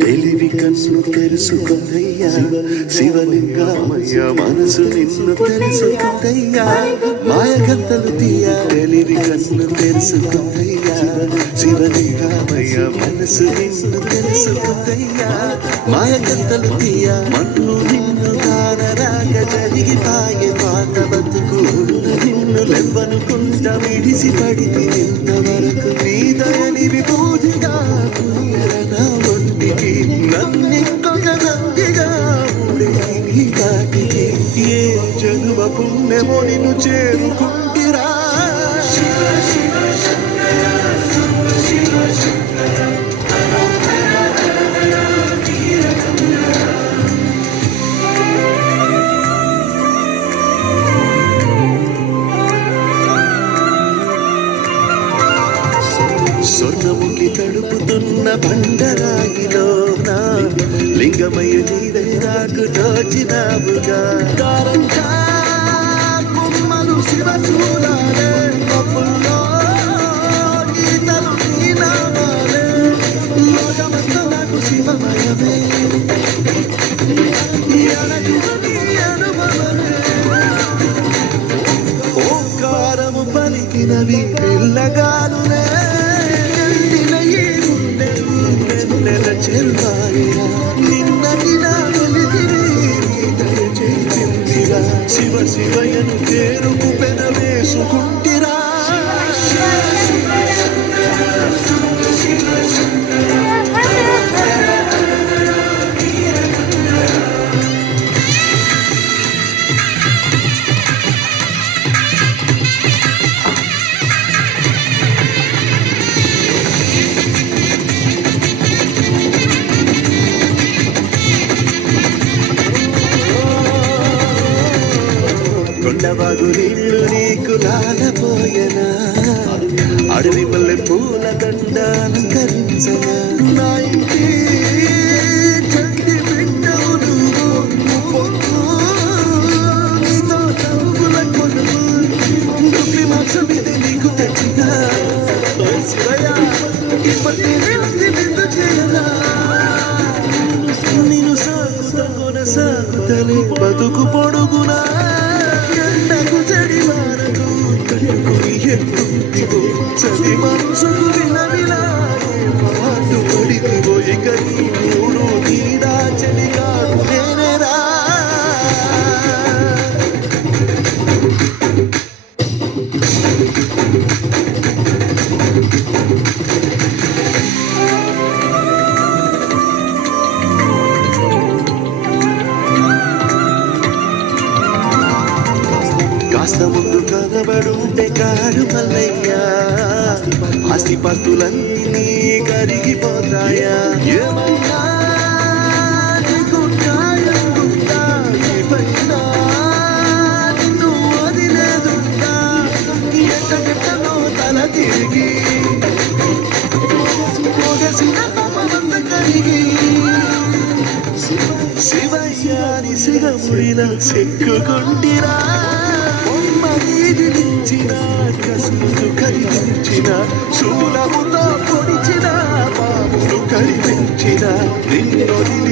తెలివి కన్ను తెరుసుకుందయ్యా శివలింగమయ్య మనసు నిన్ను తెలుసుకుందయ్యా మాయగంతలు తీయ తెలివి కన్ను తెరుసుకుందయ్యా శివలింగమయ్య మనసు నిన్ను తెలుసుకుందయ్యా మాయగంతలు తీయ మన్ను నిన్ను కానరాక జరిగిపాయే పాత బతుకు నిన్ను లెవ్వనుకుంట విడిసి పడితే ఇంతవరకు నీ దయని విభూతిగా నా ఒంటికి నన్నెక్కొక నందిగా నీ కాటికి ఏ జన్మ పుణ్యమో నిన్ను చేరుకుంటిరా శివ శివ స్వర్ణముఖి తడుపుతున్న బండరాయిలోనా లింగమయ్య నీవే నాకు దోచినావుగా కారంగా కుమ్మలు శివ చూడాలే కప్పుల్లో గీతలు నీ నామాలే లోకమంతా నాకు శివమయమే ఓంకారము పలికినవి పిల్లగాలునే శివ శివయను పేరుకు పెనవేసుకుంటిరా కొండవాగు నీళ్ళు నీకు లాలపోయనా అడవి మల్లె పూల దండ అలంకరించనా నా ఇంటి చంటి బిడ్డవు నువ్వు నీతో నవ్వుల కొనుగు దుప్పి మాసం ఇది నీకు తెచ్చిన శివయ్య ఇప్పటి నిందు చేయనా నేను సాగుతా కొనసాగుతలే బతుకు పొడుగునా చది మనసుకు విలవిలాగే పాటు పడిదివో ఇక నీ మూడు నీడా చలిగాడు నేనేరా కాస్త ముందు కనబడుంటే కాడు మల్లయ్యా ఆస్తిపాస్తులన్నీ కరిగిపోతాయా ఏమైనా నీకు న్యాయంగుందా పైనా నిన్ను వదిలేదుందా ఎట్టనో తల తిరిగి పోగసిన పాపమంత కరిగి శివయ్యాని సిగముడిన సిగ్గుకుంటిరా మరీదించిన కసులు కరిగించిన శూలముతో పొడిచిన పాములు కరిపించిన నిన్నొదిలి